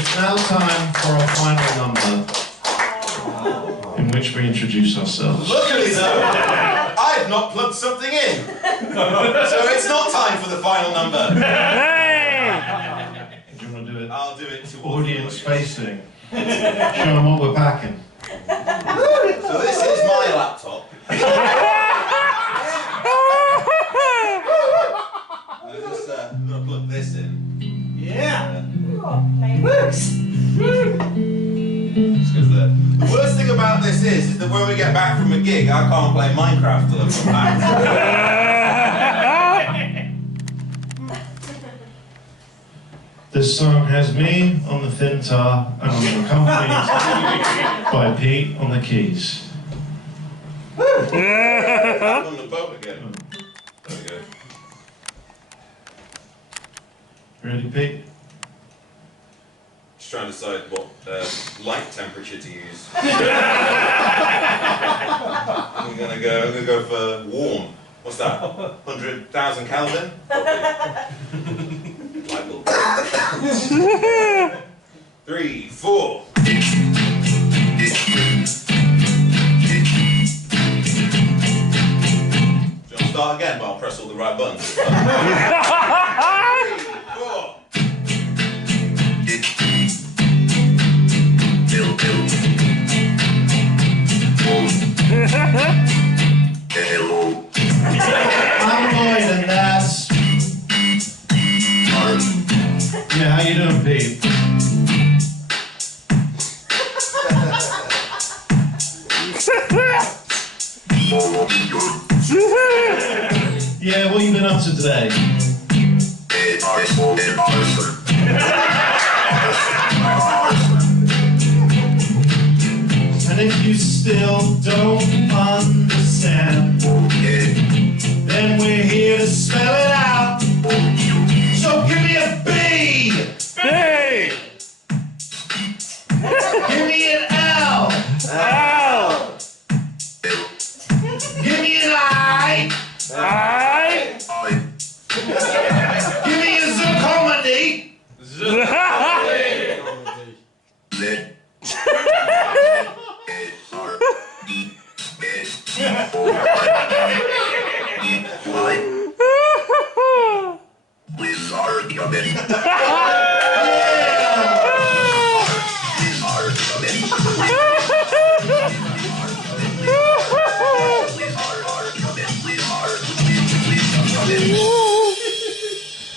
It's now time for our final number, in which we introduce ourselves. Look at it though! I've not plugged something in! So it's not time for the final number. Hey! Do you want to do it? I'll do it to audience facing. Show them what we're packing. So this is my laptop. I'm gonna plug this in. Yeah! Just because the worst thing about this is that when we get back from a gig, I can't play Minecraft till I've come back. This song has me on the thin tar and I'm accompanied by Pete on the keys. Back on the boat again. There we go. Ready, Pete? Just trying to decide what light temperature to use. I'm gonna go for warm. What's that? 100,000 Kelvin? Light bulb. 3, 4. Do you want to start again, but I'll press all the right buttons. 3, 4. Hello. I'm Lloyd and that's... Yeah, how you doing, Pete? Yeah, what you been up to today? And if you still don't understand, then we're here to spell it out. So give me a B! B! Give me an L! L! Give me an I! I! Give me a Z-comedy!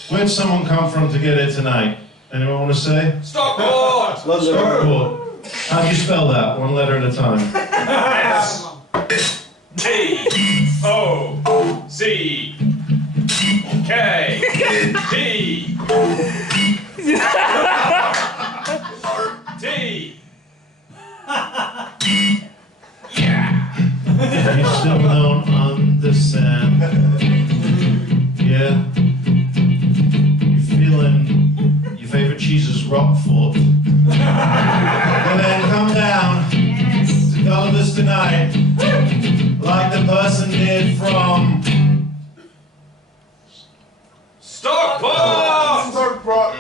Where'd someone come from to get here tonight? Anyone want to say? Stockport! Stockport. How do you spell that? One letter at a time. S-T-O-C-K-T. Yeah. You still don't understand. Yeah. You're feeling your favourite cheese is Roquefort. Well then come down to Gullivers tonight, like the person did from Stockport! Stockport!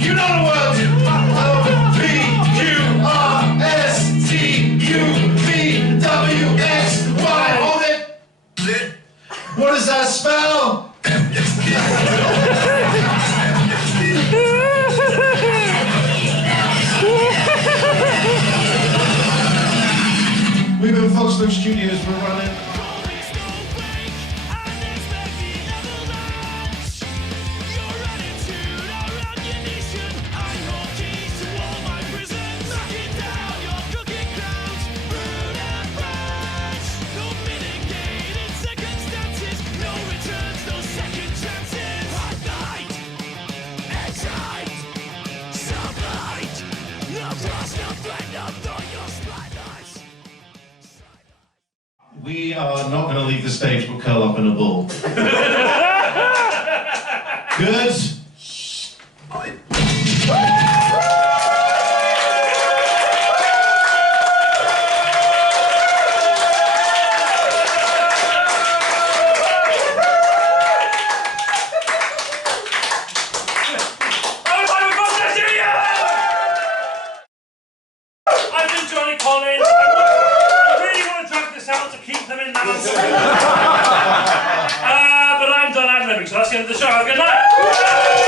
You know the words. O-P-Q-R-S-T-U-V-W-X-Y. Hold it. What does that spell? We've been Foxdog Studios. We're running. We are not going to leave the stage but curl up in a ball. Good. But I'm done ad-libbing, so that's the end of the show. Good night!